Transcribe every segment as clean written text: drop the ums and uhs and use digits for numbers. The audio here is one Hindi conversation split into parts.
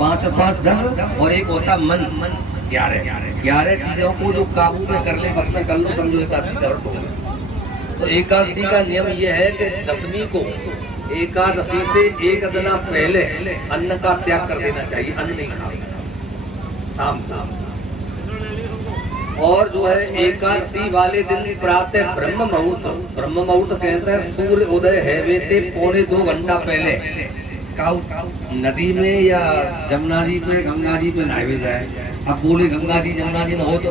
5 और 5 10 और एक होता मन 11 चीजों को जो काबू में कर ले, बस में कर लो, समझो एकादशी का व्रत हो। तो एकादशी का नियम यह है कि दशमी को एकादशी से एक दिन पहले अन्न का त्याग कर देना चाहिए, अन्न नहीं खाना शाम को। और जो है एकादशी वाले दिन प्रातः ब्रह्म मुहूर्त कहते हैं, सूर्य उदय है वेते 1.25 घंटा पहले नदी में या जमुना जी पे गंगा जी पे नहाए जाए। अब बोले गंगा जी जमुना जी न हो तो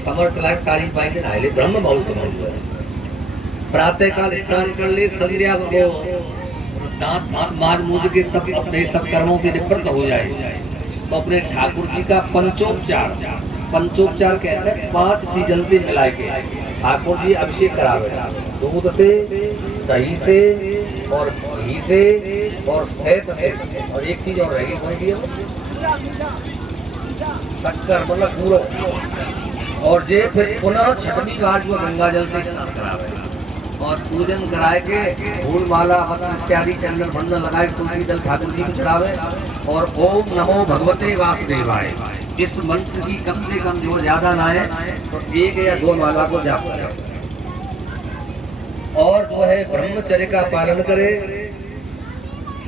समर चलाए तारी पाई के नहाए ले, ब्रह्म मुहूर्त है। प्रातः काल स्नान कर ले, संध्या को दांत मार मूज के सब अपने सब कर्मों से निवृत्त हो जाए तो अपने ठाकुर जी का पंचोपचार कहते हैं 5 चीजों से मिला के ठाकुर जी अभिषेक करावे, दूध से, दही से और घी से और शहद से, और एक चीज और रहेगी कौन सी शक्कर मतलब पूरा। और जे फिर पुनः छठवीं बार जो गंगा जल से स्नान करावे और पूजन कराए के फूल माला वस्त्र इत्यादि चंदन बंधन लगाए तुलसी दल ठाकुर जी को चढ़ावे और ओम नमो भगवते वासुदेवाय इस मंत्र की कम से कम जो ज्यादा ना है तो 1 या 2 माला को जाप करे। और जो है ब्रह्मचर्य का पालन करे,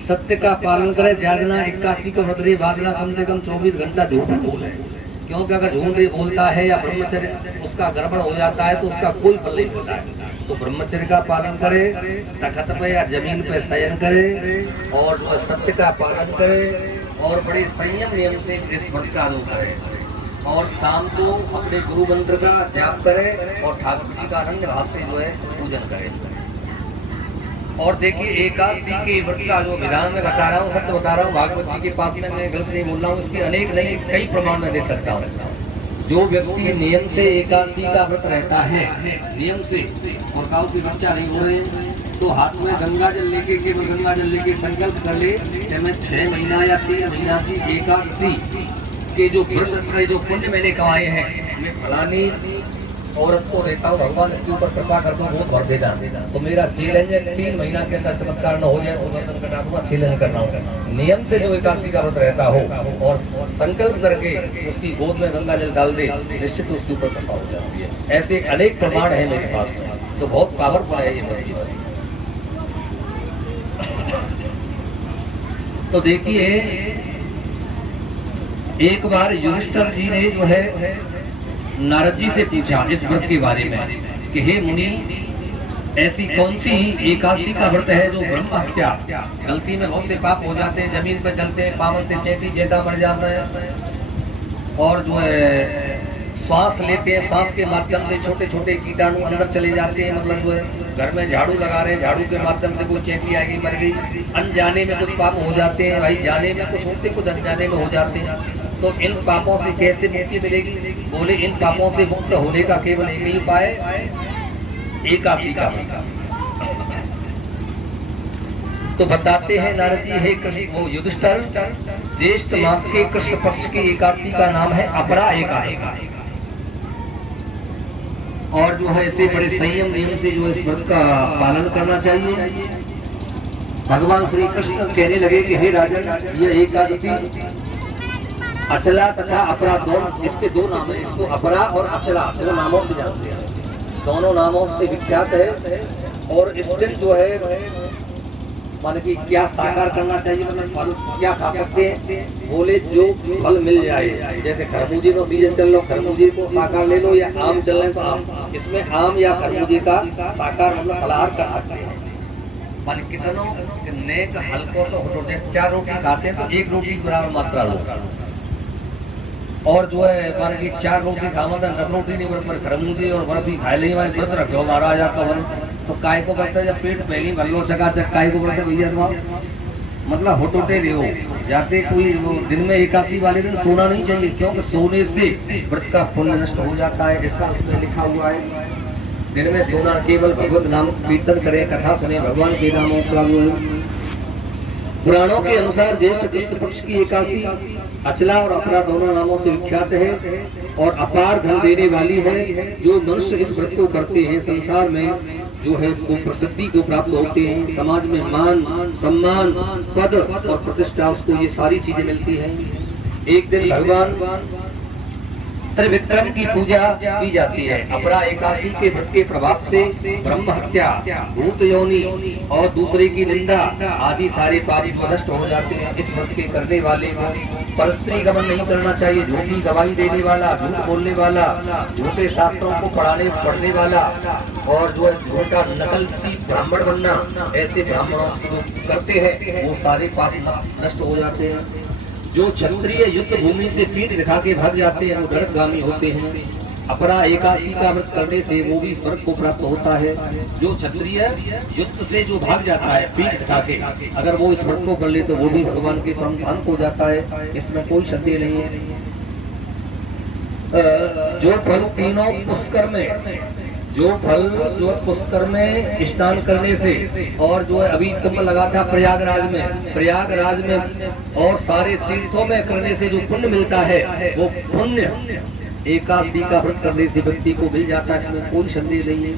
सत्य का पालन करे, जागना 81 को व्रत बादला कम से कम 24 घंटा झूठ बोले, क्योंकि अगर झूठ बोलता है या ब्रह्मचर्य उसका गड़बड़ हो जाता है तो उसका कोई फल नहीं मिलता है। तो ब्रह्मचर्य का पालन करे, तखत पे या जमीन पे शयन करे और जो सत्य का पालन करे और बड़े संयम नियम से इस व्रत का आरोप करे और शाम को अपने गुरु मंत्र का जाप करे और ठाकुर जी का अनन्य भाव से जो है पूजन करे। और देखिए एकादशी के व्रत का जो विधान में बता रहा हूँ, सत्य बता रहा हूँ, भागवत जी के पास में मैं गलत नहीं बोल रहा हूँ, इसके अनेक नए कई प्रमाण में दे सकता हूँ। जो व्यक्ति नियम से एकादशी का व्रत रहता है नियम से और गाँव के बच्चा नहीं हो रहे तो हाथ में गंगा जल लेके केवल गंगा जल लेके संकल्प कर ले कि मैं 6 महीना या 3 महीना की एकादशी के जो व्रत के जो पुण्य मैंने कमाए हैं मैं फलानी औरत को देता हूँ, भगवान इसके ऊपर कृपा कर दो, वो भर देगा। तो मेरा चैलेंज है 3 महीना के अंदर चमत्कार न हो जाए तो मैं करा दूंगा, चैलेंज करना होगा। नियम से जो एकादशी का व्रत रहता हो और संकल्प करके उसकी गोद में गंगा जल डाल दे, निश्चित उसके ऊपर कृपा हो जाती है। ऐसे अनेक प्रमाण है मेरे पास में, तो बहुत पावरफुल है ये व्रत। तो देखिए एक बार युधिष्ठिर जी ने जो है नारद जी से पूछा इस व्रत के बारे में कि हे मुनि ऐसी कौन सी एकादशी का व्रत है जो ब्रह्म हत्या, गलती में बहुत से पाप हो जाते हैं, जमीन पर चलते हैं, पावन से चेती जेता मर जाता है और जो है श्वास लेते हैं, सांस के माध्यम से छोटे छोटे कीटाणु अंदर चले जाते हैं, मतलब जो है घर में झाड़ू लगा रहे हैं, झाड़ू के माध्यम से कोई चेती आएगी मर गई, अनजाने में कुछ पाप हो जाते हैं, भाई जाने में कुछ होते कुछ अनजाने में हो जाते हैं। तो इन पापों से कैसे मुक्ति मिलेगी? बोले इन पापों से मुक्त होने का केवल एक ही उपाय एकादशी का। तो बताते हैं नारद जी, हे कृष्ण वो युधिष्ठिर, ज्येष्ठ मास के कृष्ण पक्ष की एकादशी का नाम है अपरा एकादशी और जो है इसे बड़े संयम नियम से जो इस व्रत का पालन करना चाहिए। भगवान श्री कृष्ण कहने लगे कि हे राजन, यह एकादशी अचला तथा अपरा दोनों इसके 2 नाम है, इसको अपरा और अचला 2 नामों से जानते हैं, दोनों नामों से विख्यात है। और इस दिन जो है मान कि क्या साकार करना चाहिए, मतलब फल क्या खा सकते हैं? बोले जो फल मिल जाए, जैसे खरबूजे का सीजन चल रहा, खरबूजे को साकार ले लो या आम चल रहे तो आम, इसमें आम या खरबूजे का साकार मतलब फलाहार कर सकते हैं। मान कितनों नेक हल्कों से होटो, जैसे 4 रोटी खाते हैं तो 1 रोटी बराबर मात्रा लो और जो है मान की 4 रोटी खावा था 10 रोटी नहीं बराबर खरबूजे और बर्फी खाए ले हमारे व्रत रखो महाराज आपका व्रत तो काय को पड़ता है, जब पेट पहली भर लो चकाचक काय को पड़ता है भैया तुम मतलब होटोटे रहो जाते कोई दिन में एकादशी वाले दिन सोना नहीं चाहिए, क्योंकि सोने से व्रत का पुण्य नष्ट हो जाता है, ऐसा उसमें लिखा हुआ है। दिन में सोना, केवल भगवत नाम कीर्तन करें, कथा सुने, भगवान के नामों का। पुराणों के अनुसार ज्येष्ठ कृष्ण पक्ष की एकादशी अचला और अपरा दोनों नामों से विख्यात है और अपार धन देने वाली है। जो मनुष्य इस व्रत को करते हैं संसार में जो है वो प्रसिद्धि को प्राप्त होते हैं, समाज में मान सम्मान पद और प्रतिष्ठा उसको ये सारी चीजें मिलती हैं। एक दिन भगवान त्रिविक्रम की पूजा की जाती है। अपरा एकादशी के व्रत के प्रभाव से ब्रह्म हत्या, भूत योनि और दूसरे की निंदा आदि सारे पाप जो नष्ट हो जाते हैं। इस व्रत के करने वाले को परस्त्री गमन नहीं करना चाहिए। झूठी गवाही देने वाला, झूठ बोलने वाला, झूठे शास्त्रों को पढ़ने वाला और जो झूठा नकलची ब्राह्मण बनना, ऐसे ब्राह्मणों जो करते हैं वो सारे पाप नष्ट हो जाते हैं। जो क्षत्रिय युद्ध भूमि से पीठ दिखा के भाग जाते हैं वो नरकगामी होते हैं। अपरा एकादशी का व्रत करने से वो भी स्वर्ग को प्राप्त होता है। जो क्षत्रिय युद्ध से जो भाग जाता है पीठ दिखा के, अगर वो इस व्रत को कर ले तो वो भी भगवान के परम धाम को जाता है, इसमें कोई संदेह नहीं है। जो फल तीनों पुष्कर में, जो फल जो पुष्कर में स्नान करने से और जो है अभी कुंभ लगा था प्रयागराज में और सारे तीर्थों में करने से जो पुण्य मिलता है वो पुण्य एकादशी का व्रत करने से व्यक्ति को मिल जाता है, इसमें कोई संदेह नहीं है।